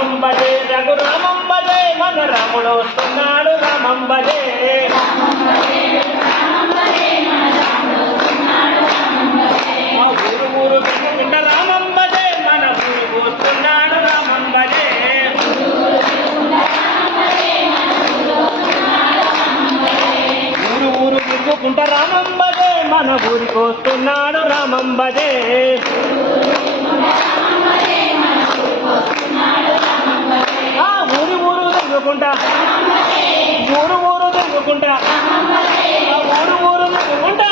రామం భజే రఘురామం భజే మన రాముడు వస్తున్నాడు రామం భజే ఊరు తిరుగుకుంట రామం భజే మన ఊరికి వస్తున్నాడు రామం భజే ఊరు తిరుగుకుంట రామం భజే మన ఊరికి వస్తున్నాడు రామం భజే ఊరు తిరుగుకుంటా ఊరు తిరుగుకుంటా ఊరు తిరుగుకుంటా